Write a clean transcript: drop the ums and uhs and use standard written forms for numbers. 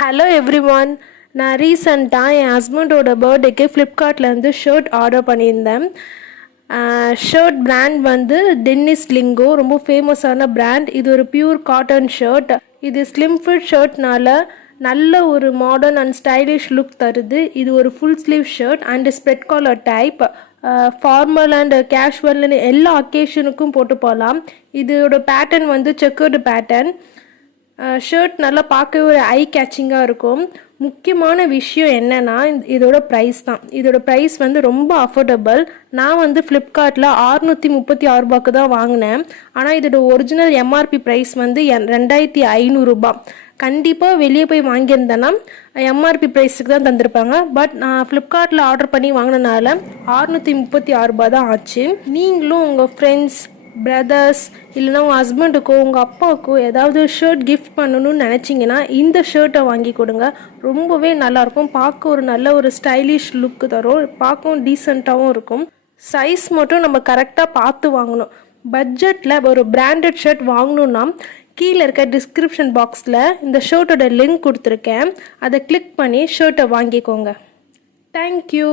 Hello everyone. நான் ரீசண்டாக என் ஹஸ்பண்டோட பர்த்டேக்கு ஃப்ளிப்கார்ட்லேருந்து ஷர்ட் ஆர்டர் பண்ணியிருந்தேன். ஷர்ட் பிராண்ட் வந்து டென்னிஸ் லிங்கோ, ரொம்ப ஃபேமஸான பிராண்ட். இது ஒரு பியூர் காட்டன் ஷர்ட். இது ஸ்லிம் ஃபிட் ஷர்ட்னால நல்ல ஒரு மாடர்ன் அண்ட் ஸ்டைலிஷ் லுக் தருது. இது ஒரு full sleeve shirt and spread collar type. Formal and கேஷுவல்னு எல்லா அக்கேஷனுக்கும் போட்டு போகலாம். இதோட பேட்டர்ன் வந்து செக்கர்டு பேட்டர்ன். ஷர்ட் நல்லா பார்க்கவே ஒரு ஐ கேச்சிங்காக இருக்கும். முக்கியமான விஷயம் என்னென்னா இதோட ப்ரைஸ் தான். இதோட ப்ரைஸ் வந்து ரொம்ப அஃபோர்டபுள். நான் வந்து ஃப்ளிப்கார்ட்டில் 636 தான் வாங்கினேன். ஆனால் இதோட ஒரிஜினல் எம்ஆர்பி ப்ரைஸ் வந்து 2500 கண்டிப்பாக வெளியே போய் வாங்கியிருந்தேன்னா எம்ஆர்பி ப்ரைஸுக்கு தான் தந்திருப்பாங்க. பட் நான் ஃப்ளிப்கார்ட்டில் ஆர்டர் பண்ணி வாங்கினனால 636 தான் ஆச்சு. நீங்களும் உங்கள் ஃப்ரெண்ட்ஸ், பிரதர்ஸ், இல்லைனா உங்கள் ஹஸ்பண்டுக்கோ உங்கள் அப்பாவுக்கோ ஏதாவது ஷர்ட் கிஃப்ட் பண்ணணும்னு நினச்சிங்கன்னா இந்த ஷர்ட்டை வாங்கி கொடுங்க. ரொம்பவே நல்லாயிருக்கும். பார்க்க ஒரு நல்ல ஒரு ஸ்டைலிஷ் லுக்கு தரும். பார்க்கவும் டீசெண்டாகவும் இருக்கும். சைஸ் மட்டும் நம்ம கரெக்டாக பார்த்து வாங்கணும். பட்ஜெட்டில் ஒரு பிராண்டட் ஷர்ட் வாங்கணுன்னா கீழே இருக்க டிஸ்கிரிப்ஷன் பாக்ஸில் இந்த ஷர்ட்டோட லிங்க் கொடுத்துருக்கேன். அதை கிளிக் பண்ணி ஷர்ட்டை வாங்கிக்கோங்க. தேங்க்யூ.